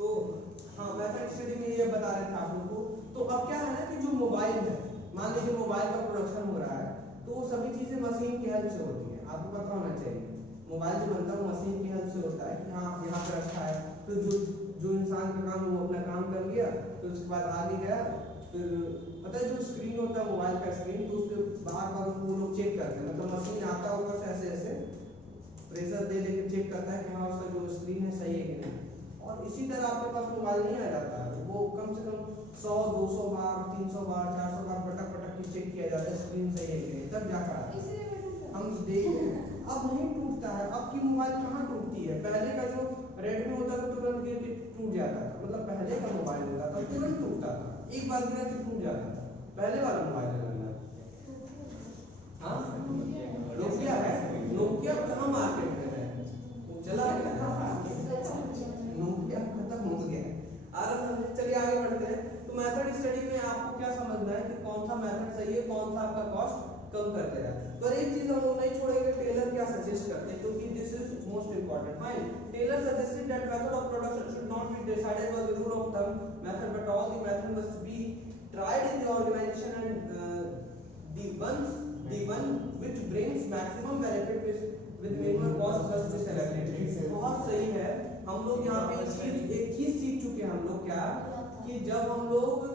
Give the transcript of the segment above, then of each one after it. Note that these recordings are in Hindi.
तो हाँ मेथड स्टडी में ये बता रहे थे आप लोग को। तो अब क्या है ना कि जो मोबाइल है, मान लीजिए मोबाइल का प्रोडक्शन हो रहा है, तो वो सभी चीजें मशीन की हेल्प से होती है, आपको पता होना चाहिए। मोबाइल जो बनता है वो मशीन की हेल्प से होता है कि हाँ यहाँ पे रखा है, तो जो इंसान का काम वो अपना काम कर लिया, तो उसके बाद आगे गया, फिर पता है जो स्क्रीन होता है मोबाइल का स्क्रीन, तो उसके बार बार वो लोग चेक करते हैं, मतलब मशीन आता होगा ऐसे ऐसे प्रेशर दे दे के चेक करता है कि हाँ उसका जो स्क्रीन है सही है कि नहीं। और इसी तरह आपके पास मोबाइल नहीं आ जाता है, वो कम से कम 100 200 बार 300 बार 400 बार पटक पटक के चेक किया जाता है स्क्रीन सही है कि नहीं, तब जाकर हम देखें। अब नहीं टूटता है, अब की मोबाइल कहाँ टूटती है। पहले का जो रेडमी होता था तुरंत गिर के टूट जाता था, मतलब पहले का मोबाइल होता था तुरंत टूटता था, एक बार गिरा के टूट जाता था, पहले वाला मोबाइल है। हाँ नोकिया है, नोकिया कहाँ मार्केट में है, चला नोकिया खत्म हो गया। चलिए आगे बढ़ते हैं। तो मेथड स्टडी में आपको क्या समझना है कि कौन सा मेथड सही है, कौन सा आपका कॉस्ट कम कर देगा। पर एक चीज हम लोग नहीं छोड़ेंगे, टेलर क्या सजेस्ट करते हैं, क्योंकि this is most important. Fine, Taylor suggested that method of production should not be decided by the rule of thumb method, but all the method must be tried in the organization and the one which brings maximum benefit with minimum cost must be selected। बहुत सही है। हम लोग यहाँ पे एक चीज सीख चुके हैं हम लोग, क्या कि जब हम लोग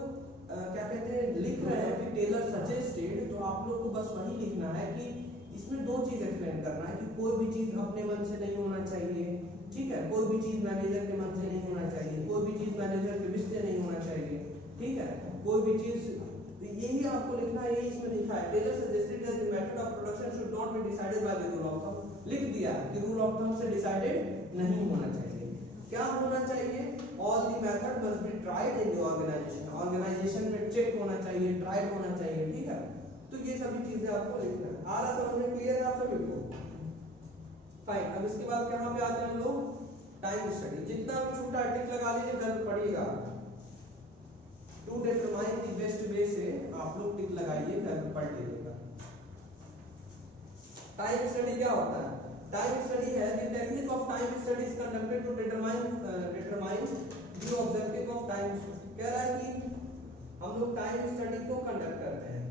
क्या कहते हैं लिख रहे हैं कि टेलर सजेस्टेड, तो आप लोग को बस वही लिखना है कि इसमें दो चीज एक्सप्लेन करना है कि कोई भी चीज अपने मन से नहीं होना चाहिए, ठीक है, कोई भी चीज मैनेजर के मन से नहीं होना चाहिए, कोई भी चीज मैनेजर के विश से नहीं होना चाहिए, ठीक है, कोई भी चीज, यही आपको लिखना है, यही इसमें लिखा है। Taylor suggested that the method of production should not be decided by the rule of thumb, लिख दिया कि रूल ऑफ थंब से डिसाइडेड नहीं होना चाहिए। क्या होना चाहिए, all the method must be tried in the organization, organization में चेक होना चाहिए, ट्राइड होना चाहिए, ठीक है। तो ये सभी चीजें आपको लिखना है। आ रहा समझ में, क्लियर है आप सभी को? फाइन, अब इसके बाद कहां पे आते हैं हम लोग, टाइम स्टडी। जितना भी छोटा टिक लगा लीजिए, घर पे पढ़िएगा। To determine the best way से आप लोग टिक लगाइए, घर पे पढ़ लीजिएगा। टाइम स्टडी क्या होता है? टाइम स्टडी है the technique of time study is conducted to determine the objective of time. कह रहा है कि हम लोग टाइम स्टडी को कंडक्ट करते हैं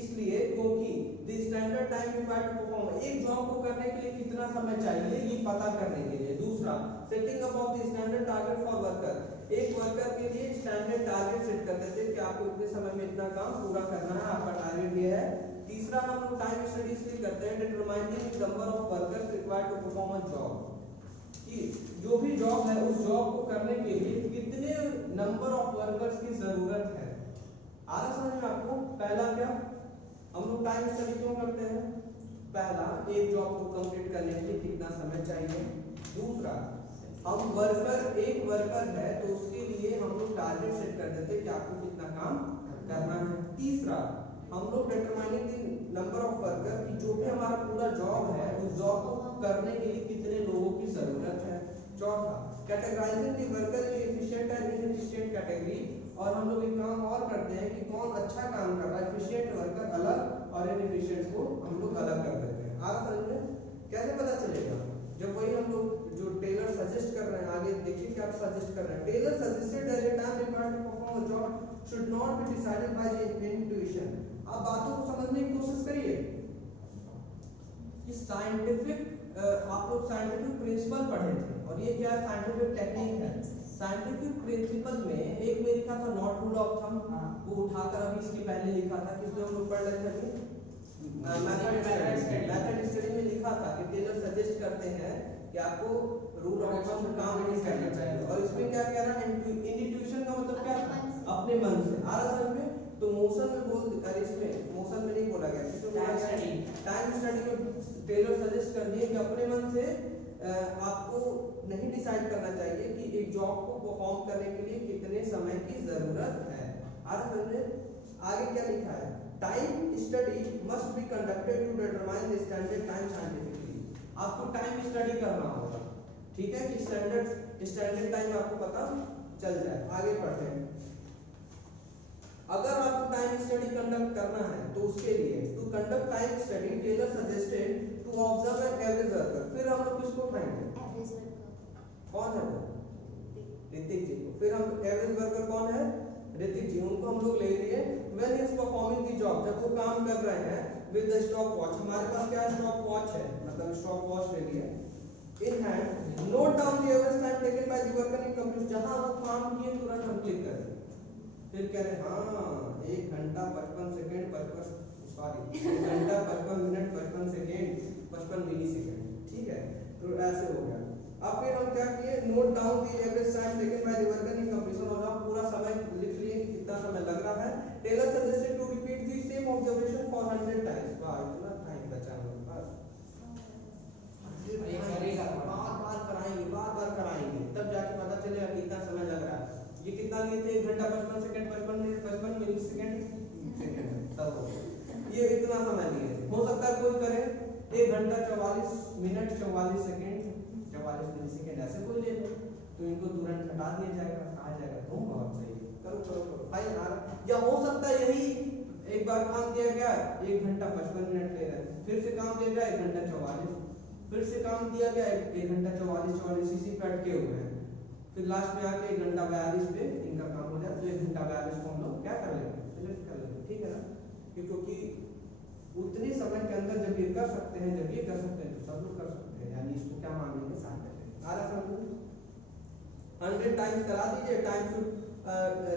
इसलिए क्योंकि the standard time required to perform, एक जॉब को करने के लिए कितना समय चाहिए ये पता करने के लिए। दूसरा, setting up of the standard target for worker, एक वर्कर के लिए स्टैंडर्ड टारगेट सेट कर देते हैं कि आपको इतने समय में इतना काम पूरा करना है, आपका टारगेट ये है। तीसरा, हम लोग टाइम स्टडी इसलिए करते हैं determining number of workers required to perform a job, कि जो भी जॉब है उस जॉब को करने के लिए कितने नंबर ऑफ वर्कर्स की जरूरत है। आ रहा समझ में आपको? पहला क्या, हम लोग टाइम स्टडी क्यों करते हैं? पहला, एक जॉब को कंप्लीट करने के लिए कितना समय चाहिए। दूसरा, हम वर्कर, एक वर्कर है तो उसके लिए हम लोग टारगेट सेट कर देते हैं कि आपको कितना काम करना है। तीसरा, हम लोग determining the number of worker, कि जो भी हमारा पूरा जॉब है उस जॉब को करने के लिए कितने लोगों की जरूरत है। चौथा, categorising the worker in efficient and inefficient category, और हम लोग एक काम और करते हैं कि कौन अच्छा काम कर रहा है, एफिशिएंट वर्कर अलग और इनएफिशिएंट को हम लोग अलग कर देते हैं। आप समझ में? कैसे पता चलेगा? जब वही हम लोग जो टेलर सजेस्ट कर रहे हैं, आगे देखिए क्या सजेस्ट कर रहे हैं। Taylor suggested that the time required to perform a job should not be decided by the intuition. आप बातों को समझने की कोशिश करिए कि साइंटिफिक, आप लोग साइंटिफिक प्रिंसिपल पढ़े थे, और ये क्या साइंटिफिक टेक्निक है। साइंटिफिक प्रिंसिपल में एक में लिखा था नॉट रूल ऑफ थंब, वो उठाकर अभी इसके पहले लिखा था, किसमें हम लोग पढ़ रहे थे अभी, मेथड स्टडी में लिखा था कि टेलर सजेस्ट करते हैं कि आपको रूल ऑफ थंब काम नहीं करना चाहिए। और इसमें क्या कह रहा है, इंट्यूशन का मतलब क्या था, अपने मन से। आ रहा समझ में? तो मोशन में बोल, अरे इसमें मोशन में नहीं बोला गया, टाइम स्टडी में टेलर सजेस्ट कर दिए कि अपने मन से आपको नहीं डिसाइड करना चाहिए कि एक जॉब को परफॉर्म करने के लिए कितने समय की जरूरत है। आगे क्या लिखा है, time study must be conducted to determine the standard time scientifically. आपको टाइम स्टडी करना होगा, ठीक है, कि स्टैंडर्ड टाइम आपको पता चल जाए। आगे पढ़ते हैं। अगर आपको टाइम स्टडी कंडक्ट करना है तो उसके लिए to conduct time study Taylor suggested to observe an average worker. फिर हम लोग किसको उठाएंगे, कौन है वो, ऋतिक जी को। फिर हम एवरेज वर्कर कौन है, ऋतिक जी, उनको हम लोग ले लिए। When he is performing the job, जब वो काम कर रहे हैं विद द स्टॉप वॉच, हमारे पास क्या स्टॉप वॉच है, मतलब स्टॉप वॉच ले लिए in hand, note down the average time taken by the worker in complete, जहां वो काम किए तुरंत हम क्लिक कर दें। फिर कह रहे हाँ 1 घंटा 55 सेकंड 1 घंटा 55 मिनट 55 सेकंड 55 मिली सेकंड, ठीक है, तो ऐसे हो गया। अब फिर हम क्या किए, note down the average time taken by the worker in completion, और आप पूरा समय लिख लिए कि कितना समय लग रहा है। Taylor suggested to repeat the same observation for 100 times. वाह, इतना टाइम बचा हम लोग पास, बार बार कराएंगे तब जाके पता चलेगा कितना समय लग रहा है। ये कितना लिए थे, 1 घंटा 55 सेकंड 55 मिनट 55 मिली सेकंड, तब हो ये इतना समय लिए। हो सकता है कोई करे 1 घंटा 44 मिनट 44 सेकंड 44 मिली सेकंड, ऐसे कोई ले लो तो इनको तुरंत हटा दिया जाएगा, कहा जाएगा तुम बहुत सही है, करो करो करो फाइन आ रहा। या हो सकता है यही एक बार काम दिया गया 1 घंटा 55 मिनट ले रहा है, फिर से काम दिया गया 1 घंटा 44, फिर से काम दिया गया 1 घंटा 44 इसी पे अटके हुए हैं, फिर लास्ट में आके 1 घंटा 42 पे इनका काम हो जाए, तो 1 घंटा 42 को हम लोग क्या कर लेंगे, सिलेक्ट कर लेंगे, ठीक है ना। क्योंकि उतने समय के अंदर जब ये कर सकते हैं, जब ये कर सकते हैं तो सब लोग कर सकते हैं, यानी इसको क्या मान लेंगे, साथ में आ रहा समझ 100 टाइम्स करा दीजिए। Time should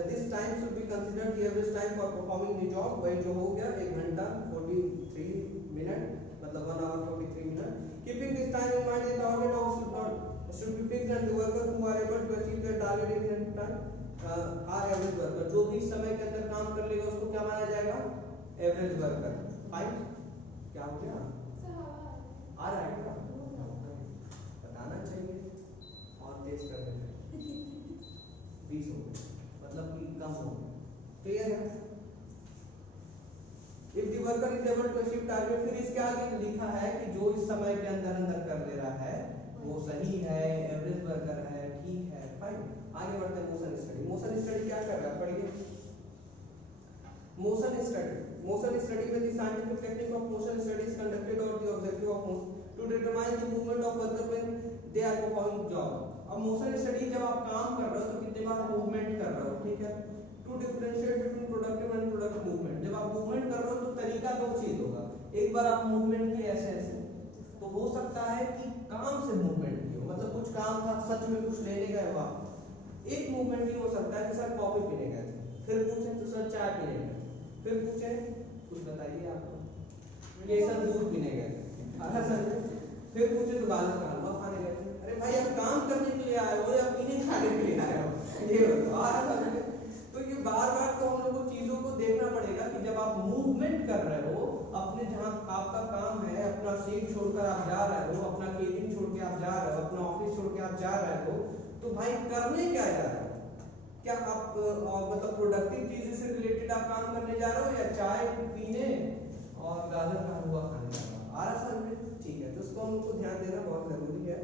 this time should be considered the average time for performing the job, वही जो हो गया 1 घंटा 43 मिनट, मतलब 1 hour 43 minute. Keeping this time in mind, the target of should be fixed and the worker who are able to achieve their target in time are average worker, जो भी समय के अंदर काम कर लेगा उसको क्या माना जाएगा, एवरेज वर्कर। फाइन, क्या हो गया, आ रहा है क्या, बताना चाहिए और तेज कर देते 20 हो गए, मतलब कि कम हो गया, क्लियर है। If the worker is able to achieve target, फिर इसके आगे लिखा है कि जो इस समय के अंदर अंदर कर ले रहा है वो सही है, एवरेज वर्कर है, ठीक है, फाइन। आगे बढ़ते हैं मोशन स्टडी। मोशन स्टडी क्या कर रहा है, पढ़िए। मोशन स्टडी में the scientific technique of motion study is conducted और the objective of motion to determine the movement of worker when they are performing job. अब मोशन स्टडी जब आप काम कर रहे हो तो कितने बार मूवमेंट कर रहे हो, ठीक है। To differentiate between productive and productive movement, जब आप मूवमेंट कर रहे हो तो तरीका दो चीज होगा, एक बार आप मूवमेंट किए ऐसे ऐसे, तो हो सकता है कि काम से मूवमेंट किए, मतलब कुछ काम था, सच में कुछ लेने गए हो आप। एक मूवमेंट ही हो सकता है कि सर कॉफी पीने गए थे, फिर पूछे तो सर चाय पीने गए, फिर पूछे कुछ बताइए आप, केसर दूध पीने गए थे, फिर पूछे तो गाजर का हलवा खाने गए थे। अरे भाई आप काम करने के लिए आए हो या पीने खाने के लिए आए हो, ये बताओ। तो ये बार बार तो हम लोग को चीजों को देखना पड़ेगा कि जब आप मूवमेंट कर रहे हो, अपने जहां आपका काम है, अपना सीट छोड़कर आप जा रहे हो, अपना केबिन छोड़ के आप जा रहे हो, अपना ऑफिस छोड़ के आप जा रहे हो, तो भाई करने क्या जा रहे हो, क्या आप मतलब प्रोडक्टिव चीजें से रिलेटेड आप काम करने जा रहे हो या चाय पीने और गाजर का हलवा खाने जा रहे हो, आ रहा समझ, ठीक है। तो उसको हम लोग को ध्यान देना बहुत जरूरी है।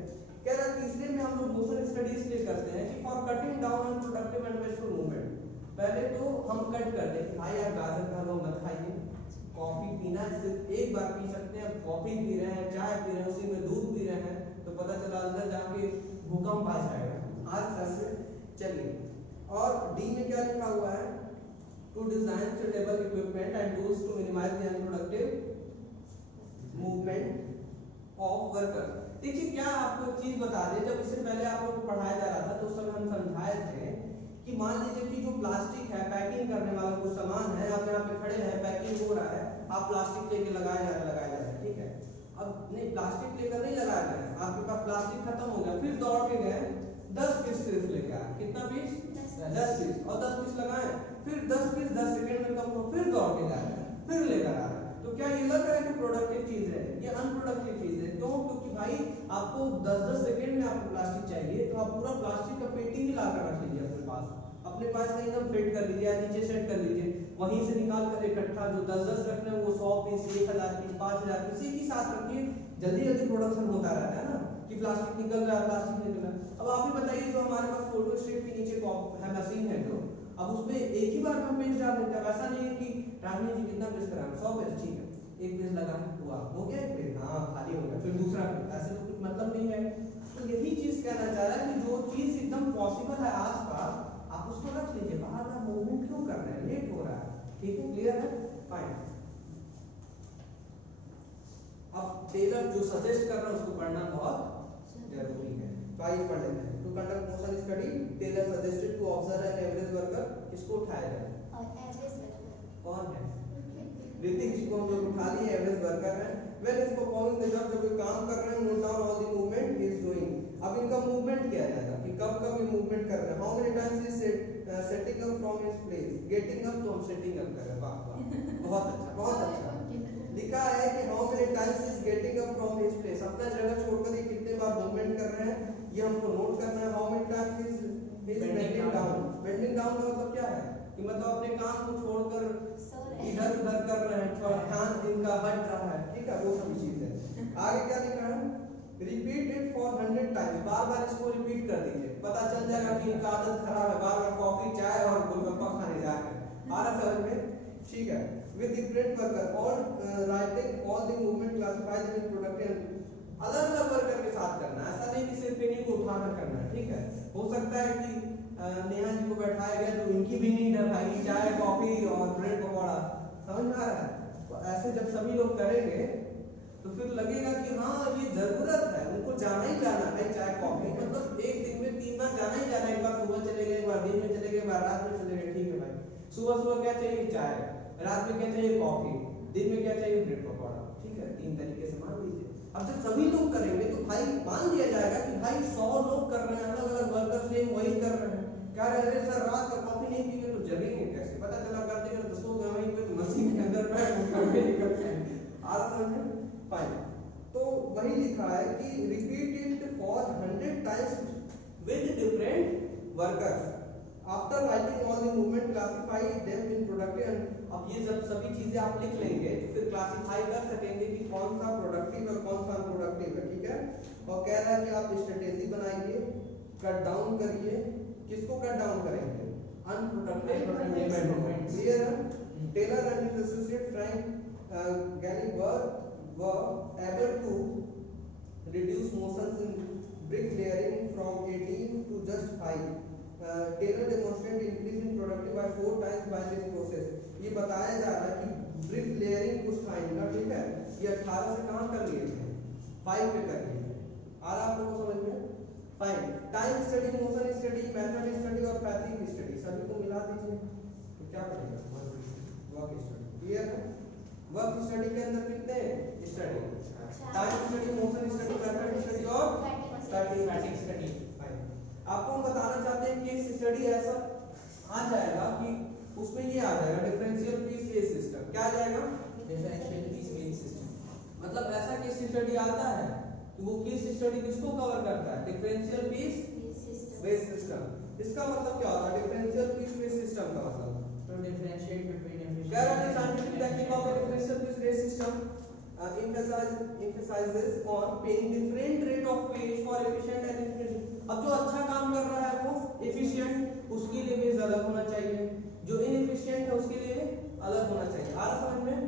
कह रहा तीसरे में हम लोग मोशन स्टडी इसलिए करते हैं कि for cutting down on productive and wasteful movement, पहले तो हम कट कर दें कि भाई आप गाजर का हलवा मत खाइए, कॉफी पीना सिर्फ एक बार पी सकते हैं, कॉफी पी रहे हैं, चाय पी रहे हैं, उसी में दूध पी रहे हैं, तो पता चला अंदर जाके भूकंप आ जाएगा। आज से चलिए, और डी में क्या लिखा हुआ है, to design suitable equipment and tools to minimize the unproductive movement of worker. देखिए क्या आपको एक चीज बता दें, जब इससे पहले आप लोगों को पढ़ाया जा रहा था तो उस समय हम समझाए थे कि मान लीजिए कि जो प्लास्टिक है, पैकिंग करने वाला कुछ सामान है, आप यहाँ पे खड़े हैं, पैकिंग हो रहा है, आप प्लास्टिक लेके लगाए जा रहे हैं, ठीक है। अब नहीं, प्लास्टिक लेकर नहीं लगाया गया है, आपके पास प्लास्टिक खत्म हो गया, फिर दौड़ के गए 10 पीस सिर्फ लेके आए, कितना पीस, 10 पीस, और 10 पीस लगाए, फिर 10 पीस 10 सेकंड में कम हो, फिर दौड़ के जाए, फिर लेकर आ रहे हैं, तो क्या ये लग रहा है कि प्रोडक्टिव चीज है, ये अनप्रोडक्टिव चीज है। क्यों? क्योंकि भाई आपको 10-10 सेकंड में आपको प्लास्टिक चाहिए, तो आप पूरा प्लास्टिक का पेटी ही लाकर रख लीजिए अपने पास से एकदम फिट कर लीजिए, नीचे सेट कर लीजिए, वहीं से निकाल कर इकट्ठा जो 10-10 रखने हैं वो 100 पीस, 1000 पीस, 5000 पीस एक ही साथ रखिए, जल्दी जल्दी प्रोडक्शन होता रहता है ना, कि प्लास्टिक निकल रहा है, प्लास्टिक निकल रहा है। अब आप ही बताइए, जो हमारे पास फोटो स्टेट के नीचे है मशीन है जो, अब उसमें एक ही बार में पेज डाल देता है, वैसा नहीं है कि रानी जी कितना पेज कराएं, 100 पेज, ठीक है, एक पेज लगा हुआ हो गया, एक पेज हाँ खाली हो गया, फिर दूसरा पेज, ऐसे तो कुछ मतलब नहीं है। तो यही चीज कहना चाह रहा है कि जो चीज एकदम एकदम पॉसिबल है आसपास, आप उसको रख लीजिए, बाहर का मूवमेंट क्यों कर रहे हैं, लेट हो रहा है। ठीक है, क्लियर है, फाइन। अब टेलर जो सजेस्ट कर रहा है उसको पढ़ना बहुत जरूरी है, तो आइए पढ़ लेते हैं। To conduct motion study Taylor suggested to observe an average worker, किसको उठाया जाए, कौन है, ऋतिक, जिसको हम लोग उठा लिए, एवरेज वर्कर है। Well is performing the job, जब ये काम कर रहे हैं, note down all the movement he is doing. अब इनका मूवमेंट किया जाएगा कि कब कब ये मूवमेंट कर रहे हैं, how many times is setting up from his place, getting up तो हम सेटिंग अप कर रहे हैं, वाह वाह, बहुत अच्छा बहुत अच्छा। लिखा है कि how many times is getting up from his place, अपना जगह छोड़कर ये कितने बार मूवमेंट कर रहे हैं, ये हमको नोट करना है। How many times is bending down, bending down का मतलब क्या है कि मतलब अपने काम को छोड़कर इधर उधर कर रहे हैं, थोड़ा ध्यान इनका हट रहा है, ठीक है, वो सभी चीज है। आगे क्या लिखा है, रिपीट इट फॉर 100 टाइम्स, बार बार इसको रिपीट कर दीजिए, पता चल जाएगा कि इनका आदत खराब है, बार बार कॉफी चाय और गोलगप्पा खाने जा रहे हैं, आ रहा समझ में, ठीक है। विद डिफरेंट वर्कर और writing all the movement classified in productive, अलग अलग वर्कर के साथ करना है, ऐसा नहीं कि सिर्फ इन्हीं को उठाकर करना है, ठीक है। हो सकता है कि नेहा जी को बैठाया गया तो इनकी भी नीड है भाई, चाय कॉफी और ब्रेड पकौड़ा, समझ में आ रहा है। तो ऐसे जब सभी लोग करेंगे तो फिर लगेगा कि हाँ ये जरूरत है, उनको जाना ही जाना है चाय कॉफी, मतलब एक दिन में 3 बार जाना ही जाना है, एक बार सुबह चले गए, एक बार दिन में चले गए, एक बार रात में चले गए, ठीक है भाई। सुबह सुबह क्या चाहिए, चाय, रात में क्या चाहिए, कॉफी, दिन में क्या चाहिए, ब्रेड पकौड़ा, ठीक है, 3 तरीके से मान लीजिए। अब जब सभी लोग करेंगे तो भाई मान लिया जाएगा कि भाई 100 लोग कर रहे हैं, अलग अलग वर्कर सेम वही कर रहे हैं, क्या रहे अरे सर रात का कॉफी नहीं पीएंगे तो जगेंगे कैसे, पता चला करते करते सो गए वहीं पे, तो मशीन के अंदर बैठ करके निकल जाएंगे, आ रहा समझ में, फाइन। तो वही लिखा है कि repeat it for 100 times with different workers after writing all the movement classify them in productive. अब ये जब सभी चीजें आप लिख लेंगे तो फिर क्लासिफाई कर सकेंगे कि कौन सा प्रोडक्टिव और कौन सा अनप्रोडक्टिव है, ठीक है। और कह रहा है कि आप स्ट्रेटेजी बनाइए, कट डाउन करिए, किसको कट डाउन करेंगे, अनप्रोडक्टिव मूवमेंट, क्लियर है। Taylor and his associate Frank गैलीवर्थ were able to reduce motions in bricklaying from 18 to just 5. Taylor demonstrated increase in productivity by 4 times by this process. ये बताया जा रहा है कि ब्रिक लेयरिंग कुछ था इनका, ठीक है, ये 18 से कहाँ कर लिए थे, 5 पे कर लिए थे, आ रहा आप लोगों को समझ में, fine. Time study, motion study, method study और फैटिग स्टडी सभी को मिला दीजिए तो क्या बनेगा, वर्क स्टडी, क्लियर है। वर्क स्टडी के अंदर कितने study, time study, motion study, method study और फैटिग स्टडी। आपको हम बताना चाहते हैं कि एक स्टडी ऐसा आ जाएगा कि उसमें ये आ जाएगा डिफरेंशियल पीस बेस सिस्टम, क्या आ जाएगा, डिफरेंशियल पीस बेस सिस्टम, मतलब ऐसा केस स्टडी आता है कि वो केस स्टडी किसको कवर करता है, डिफरेंशियल पीस बेस सिस्टम। इसका मतलब क्या होता है डिफरेंशियल पीस बेस सिस्टम का मतलब, to differentiate between scientific technique of differential piece base system emphasizes on paying different rate of wage for efficient and inefficient। अब जो अच्छा काम कर रहा है वो efficient, उसके लिए वेज अलग होना चाहिए, जो inefficient है उसके लिए अलग होना चाहिए, आ रहा समझ में।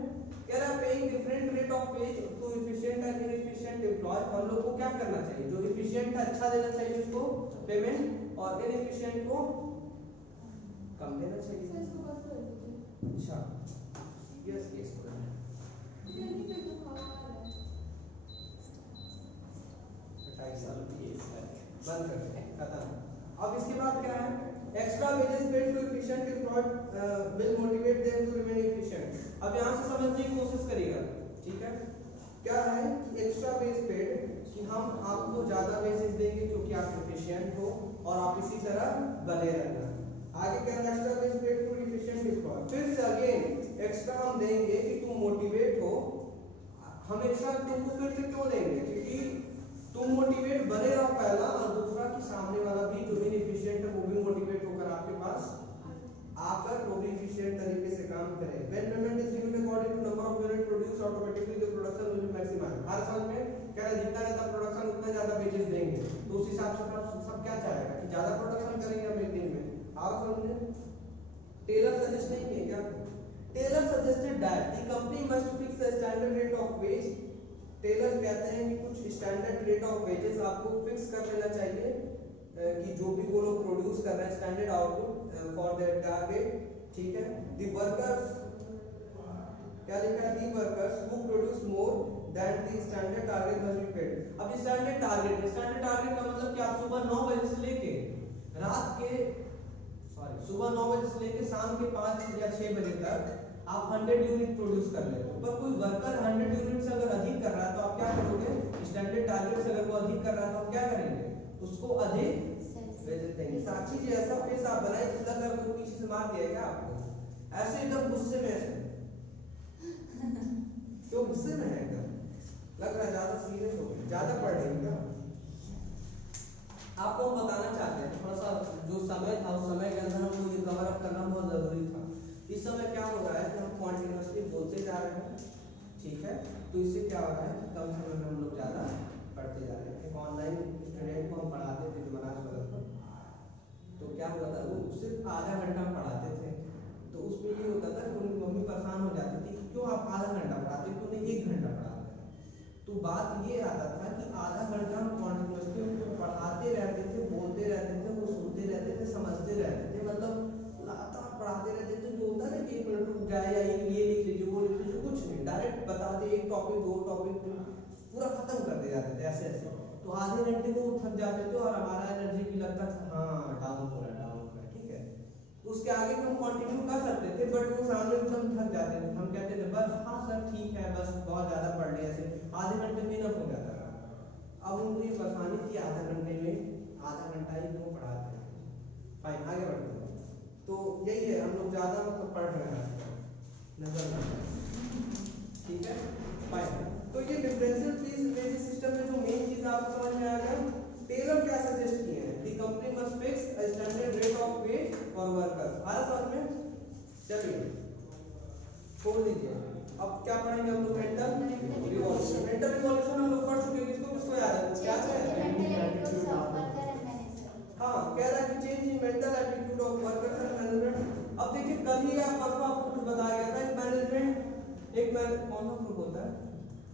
कह रहा है paying different rate of wage to efficient and inefficient employee, हम लोग को क्या करना चाहिए, जो efficient है अच्छा देना चाहिए उसको पेमेंट, और inefficient को कम देना चाहिए। अच्छा सीरियस केस हो रहा है, बंद कर दें, खत्म। अब इसके बाद क्या है, extra wages paid to efficient employed will motivate them to remain efficient. अब यहां से समझने की कोशिश करिएगा, ठीक है, क्या है कि एक्स्ट्रा वेज पेड कि हम आपको ज्यादा वेजेस देंगे क्योंकि आप एफिशिएंट हो और आप इसी तरह बने रहना। आगे क्या है, extra wage paid to efficient employ, फिर से अगेन एक्स्ट्रा हम देंगे कि तुम मोटिवेट हो, हम एक्स्ट्रा तुमको फिर से क्यों देंगे, क्योंकि तुम मोटिवेट बने रहो पहला, और दूसरा कि सामने वाला भी जो इनएफिशिएंट है वो भी मोटिवेट होकर आपके पास आकर वो भी एफिशिएंट तरीके से काम करे। When payment is given according to number of unit produce automatically the production will be maximised. हर साल में क्या है, जितना ज्यादा प्रोडक्शन उतना ज्यादा वेजेस देंगे, तो उस हिसाब से सब क्या चाहेगा कि ज्यादा प्रोडक्शन करेंगे हम एक दिन में, आप समझे। टेलर सजेस्ट नहीं किया क्या, Taylor suggested that the company must fix a standard rate of wage. Taylor कहते हैं कि कुछ स्टैंडर्ड रेट ऑफ वेजेस आपको फिक्स कर लेना चाहिए कि जो भी वो लोग प्रोड्यूस कर रहे हैं standard output for their target, ठीक है। द वर्कर्स, क्या लिखा है, दी workers who produce more than the standard target must be paid. अब स्टैंडर्ड टारगेट का मतलब कि आप सुबह 9 बजे से लेके रात के सुबह 9 बजे से लेके शाम के 5 या 6 बजे तक आप 100 यूनिट प्रोड्यूस कर लेते हो, पर कोई वर्कर 100 यूनिट से अगर अधिक कर रहा है तो आप क्या करोगे, स्टैंडर्ड टारगेट से अगर वो अधिक कर रहा है तो आप क्या करेंगे, उसको अधिक भेज देंगे। साक्षी जी ऐसा फेस आप बनाए जिसका अगर कोई पीछे से मार दिया क्या आपको, ऐसे एकदम गुस्से में ऐसे क्यों गुस्से में है, एकदम लग रहा है ज्यादा सीरियस हो गए, ज्यादा पढ़ रही है क्या। आपको हम बताना चाहते हैं थोड़ा सा जो समय था उस समय के अंदर हमको ये कवर अप करना बहुत जरूरी था। इस समय क्या हो रहा है कि हम कॉन्टिन्यूअसली बोलते जा रहे हैं, ठीक है, तो इससे क्या हो रहा है कि कम समय में हम लोग ज्यादा पढ़ते जा रहे हैं। एक ऑनलाइन स्टूडेंट को हम पढ़ाते थे जुमराज वगैरह पर, तो क्या होता था वो सिर्फ आधा घंटा पढ़ाते थे, तो उसमें ये होता था कि उनकी मम्मी परेशान हो जाती थी कि क्यों आप आधा घंटा पढ़ाते, क्यों नहीं 1 घंटा पढ़ाते हैं। तो बात ये आता था कि आधा घंटा हम कॉन्टिन्यूअसली उनको पढ़ाते रहते थे, बोलते रहते थे, वो सुनते रहते थे, समझते रहते थे, मतलब लगातार पढ़ाते रहते थे। जो होता है ना कि 1 मिनट रुक जाए या ये लिख लीजिए वो लिख लीजिए, कुछ नहीं, डायरेक्ट बताते, एक टॉपिक 2 टॉपिक पूरा खत्म कर दे जाते थे ऐसे ऐसे। तो आधे घंटे में वो थक जाते थे और हमारा एनर्जी भी लगता था हाँ डाउन हो रहा है, ठीक है। उसके आगे हम कंटिन्यू कर सकते थे, बट वो सामने एकदम थक जाते थे, हम कहते थे बस हाँ सर ठीक है, बस बहुत ज्यादा पढ़ लिया, ऐसे आधे घंटे में इनफ हो जाता था। अब उनको ये परेशानी थी आधा घंटे में आधा घंटा ही क्यों पढ़ाते हैं। फाइन, आगे बढ़ते हैं। तो यही है, हम लोग ज्यादा मतलब पढ़ रहे हैं नजर, ठीक है। फाइन, तो ये डिफरेंशियल फीस वेजेस सिस्टम में जो मेन चीज आपको समझ में आ गया, टेलर क्या सजेस्ट किए हैं, the company must fix a standard rate of ways for workers. आया समझ में, चलिए छोड़ दीजिए। अब क्या पढ़ेंगे हम लोग, मेंटल रिवॉल्यूशन। मेंटल रिवॉल्यूशन हम लोग पढ़ चुके हैं, किसको किसको याद है, क्या है, हाँ, कह रहा है कि change in mental attitude of workers and management. अब देखिए कल ही आप परसों आपको कुछ बताया गया था, एक मैनेजमेंट, एक कौन सा ग्रुप होता है,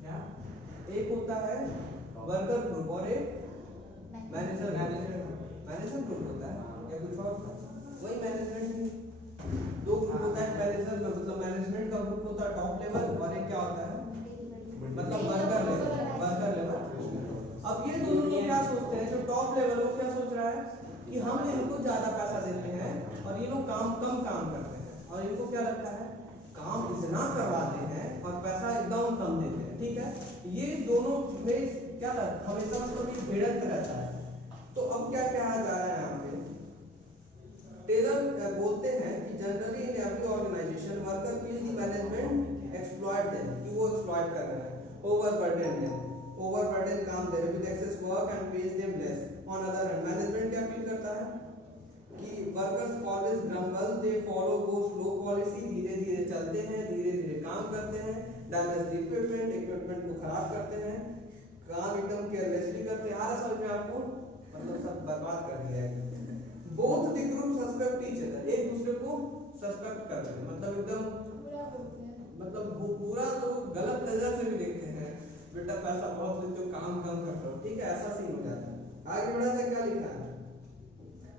क्या एक होता है वर्कर ग्रुप और एक मैनेजर ग्रुप होता है, या कुछ और था, वही मैनेजमेंट। 2 ग्रुप होता है मैनेजर, मतलब मैनेजमेंट का ग्रुप होता है टॉप लेवल, और एक क्या होता है मतलब वर्कर लेवल। अब ये दोनों लोग क्या सोचते हैं, जो टॉप लेवल वो क्या सोच रहा है कि हम इनको ज्यादा पैसा देते हैं और ये लोग कम काम करते हैं, और इनको क्या लगता है काम इतना करवाते हैं और पैसा एकदम कम देते हैं, ठीक है। ये दोनों में क्या लगता है हमेशा मतलब ये भिड़ंत रहता है। तो अब क्या कहा जा रहा है यहाँ पे, टेलर बोलते हैं कि generally in every organization worker feel the management exploit them, कि वो एक्सप्लॉइट कर रहे हैं, ओवरबर्डन काम दे रहे with excess work and pays them less. On other hand management क्या फील करता है कि workers always grumble, they follow go slow policy, धीरे धीरे चलते हैं, धीरे धीरे काम करते हैं, डैमेज द इक्विपमेंट को खराब करते हैं, काम एकदम केयरलेसली करते हैं। आ रहा समझ में आपको, मतलब सब बर्बाद कर दिया है। Both the group suspect each other, एक दूसरे को सस्पेक्ट करते हैं, मतलब एकदम मतलब पूरा तो गलत नजर से भी देखते हैं, बेटा पैसा बहुत लेते हो काम कम करते हो, ठीक है, ऐसा सीन हो जाता है। आगे बढ़ा था, क्या लिखा है,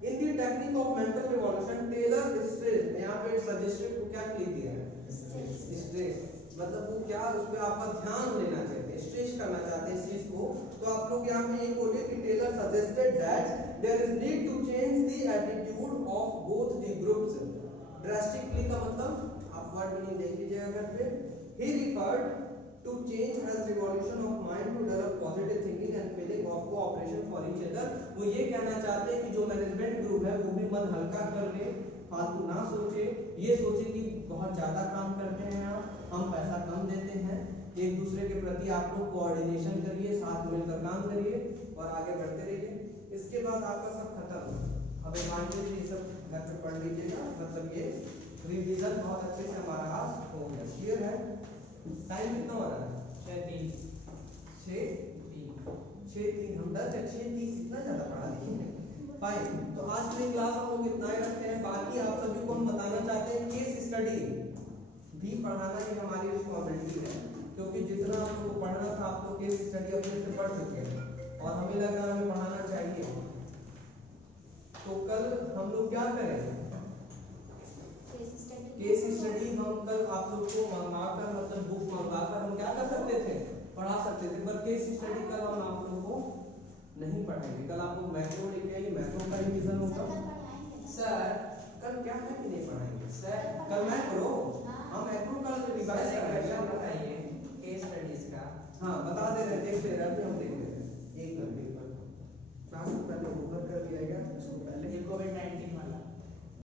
in the technique of mental revolution Taylor stress, यहाँ पे सजेस्टेड को क्या क्लिक किया है, स्ट्रेस, मतलब वो क्या उस पे आपका ध्यान लेना चाहते हैं, स्ट्रेस करना चाहते हैं इस चीज को। तो आप लोग यहाँ पे ये बोलिए कि Taylor suggested that there is need to change the attitude of both the groups drastically, का मतलब आप वर्ड मीनिंग देख लीजिएगा घर पे। He referred to change as revolution of mind to develop positive thinking and feeling of cooperation for each other। वो ये कहना चाहते हैं कि जो मैनेजमेंट ग्रुप है वो भी मन हल्का कर ले, फालतू ना सोचे, ये सोचे कि बहुत ज्यादा काम करते हैं हम पैसा कम देते हैं, एक दूसरे के प्रति आप लोग कोऑर्डिनेशन करिए, साथ मिलकर काम करिए और आगे बढ़ते रहिए। इसके बाद आपका सब खत्म। अब एडवांटेज ये सब घर पे पढ़ लीजिएगा, मतलब ये रिवीजन बहुत अच्छे से हमारा आज हो गया, क्लियर है। टाइम कितना हो रहा है, 6:30 हम 10:30 इतना ज्यादा पढ़ा दिए। फाइन, तो आज की क्लास हम लोग इतना ही रखते हैं। बाकी आप सभी को हम बताना चाहते हैं केस स्टडी भी पढ़ाना ये हमारी रिस्पॉन्सिबिलिटी है, क्योंकि जितना आप लोग को पढ़ना था आप लोग केस स्टडी अपने से पढ़ चुके हैं और हमें लग रहा है हमें पढ़ाना चाहिए। तो कल हम लोग क्या करें, केस स्टडी हम कल आप लोग को मंगाकर मतलब बुक मंगाकर हम क्या कर सकते थे, पढ़ा सकते थे, पर केस स्टडी कल हम आप लोग को नहीं पढ़ाएंगे। कल आप लोग मैक्रो लेके आइए, मैक्रो का रिवीजन होगा। सर कल क्या है कि नहीं पढ़ाएंगे सर, कल मैक्रो, हम मैक्रो का रिवाइज करेंगे। बताइए केस स्टडीज का। हाँ बता दे रहे, देख ले रहे, अभी हम देख ले रहे हैं। एक मिनट क्लास से पहले होमवर्क कर लिया गया, उसको पहले कोविड-19